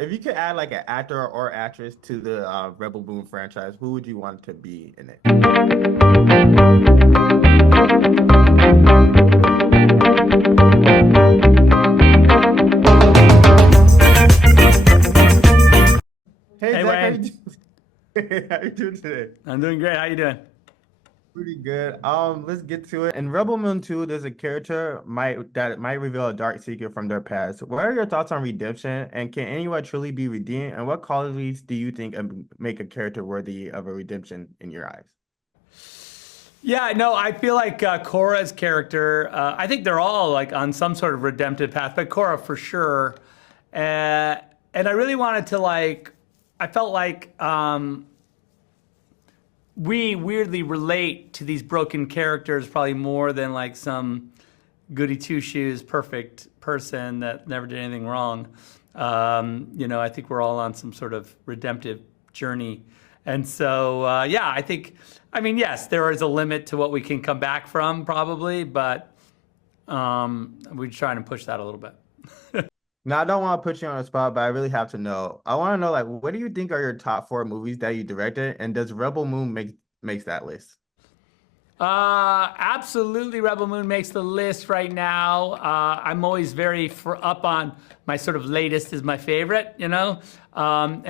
If you could add like an actor or actress to the Rebel Moon franchise, who would you want to be in it? Hey Hey Zach, how you Wayne, doing? How you doing today? I'm doing great. How you doing? Pretty good. Let's get to it. In Rebel Moon 2, there's a character that might reveal a dark secret from their past. What are your thoughts on redemption, and can anyone truly be redeemed? And what qualities do you think make a character worthy of a redemption in your eyes? Yeah, no, I feel like Korra's character. I think they're all like on some sort of redemptive path, but Korra for sure. And I really wanted to like. I felt like we weirdly relate to these broken characters probably more than like some goody two shoes perfect person that never did anything wrong. I think we're all on some sort of redemptive journey. And so, yeah, I mean, yes, there is a limit to what we can come back from probably, but we're trying to push that a little bit. Now, I don't want to put you on the spot, but I really have to know. I want to know, like, what do you think are your top four movies that you directed, and does Rebel Moon makes that list? Absolutely, Rebel Moon makes the list right now. I'm always very up on my sort of latest is my favorite, and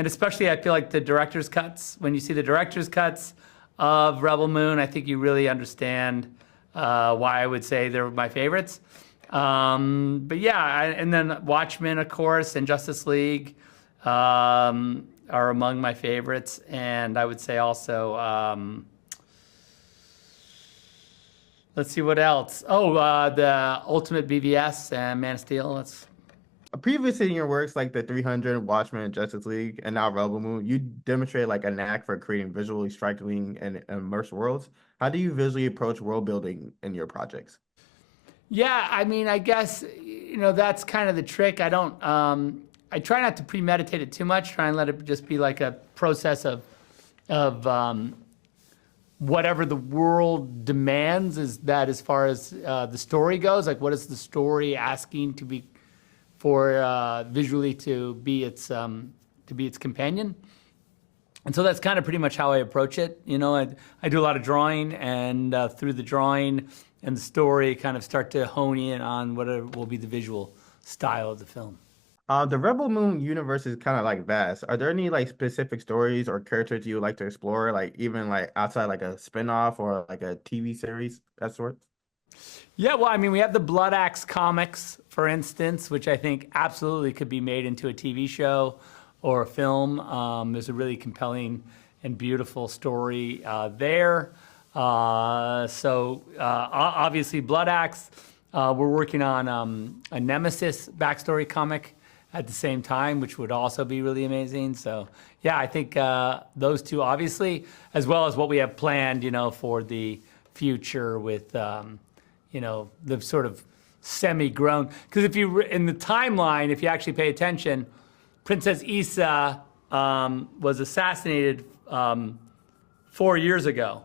especially I feel like the director's cuts. When you see the director's cuts of Rebel Moon, I think you really understand why I would say they're my favorites. But yeah, and then Watchmen, of course, and Justice League are among my favorites, and I would say also. Let's see what else. Oh, the Ultimate BVS and Man of Steel. That's Previously in your works like the 300, Watchmen, and Justice League, and now Rebel Moon, you demonstrate like a knack for creating visually striking and immersive worlds. How do you visually approach world building in your projects? yeah. I mean, I guess that's kind of the trick. I don't. I try not to premeditate it too much. Try and let it just be like a process of whatever the world demands. Is that as far as the story goes? Like, what is the story asking to be for visually to be its companion? And so that's kind of pretty much how I approach it. I do a lot of drawing, and through the drawing and the story, kind of start to hone in on what will be the visual style of the film. The Rebel Moon universe is kind of like vast. Are there any like specific stories or characters you would like to explore, like even like outside like a spin-off or like a TV series, that sort? Yeah, well, I mean, we have the Blood Axe comics, for instance, which I think absolutely could be made into a TV show or a film. There's a really compelling and beautiful story there. Obviously, Blood Axe. We're working on a Nemesis backstory comic at the same time, which would also be really amazing. So, yeah, I think those two, obviously, as well as what we have planned, for the future with, the sort of semi-grown. Because if you, in the timeline, if you actually pay attention, Princess Issa was assassinated 4 years ago.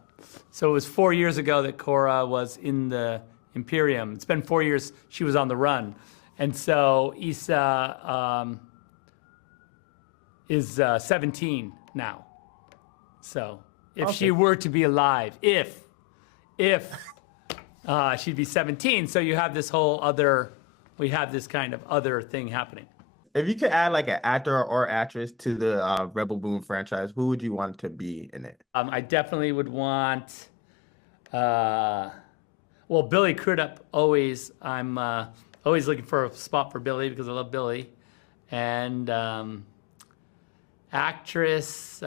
So it was 4 years ago that Korra was in the Imperium. It's been 4 years she was on the run. And so Issa is 17 now. So if Okay. she were to be alive, if she'd be 17. So you have this we have this kind of other thing happening. If you could add like an actor or actress to the Rebel Moon franchise, who would you want to be in it? I definitely would want, well, Billy Crudup always. I'm always looking for a spot for Billy because I love Billy. And actress,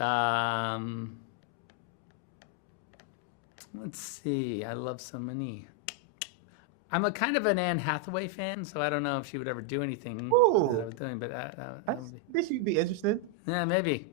let's see, I love so many. I'm a kind of an Anne Hathaway fan, so I don't know if she would ever do anything that I Ooh, was doing, but I that would be, guess you'd be interested. yeah, maybe.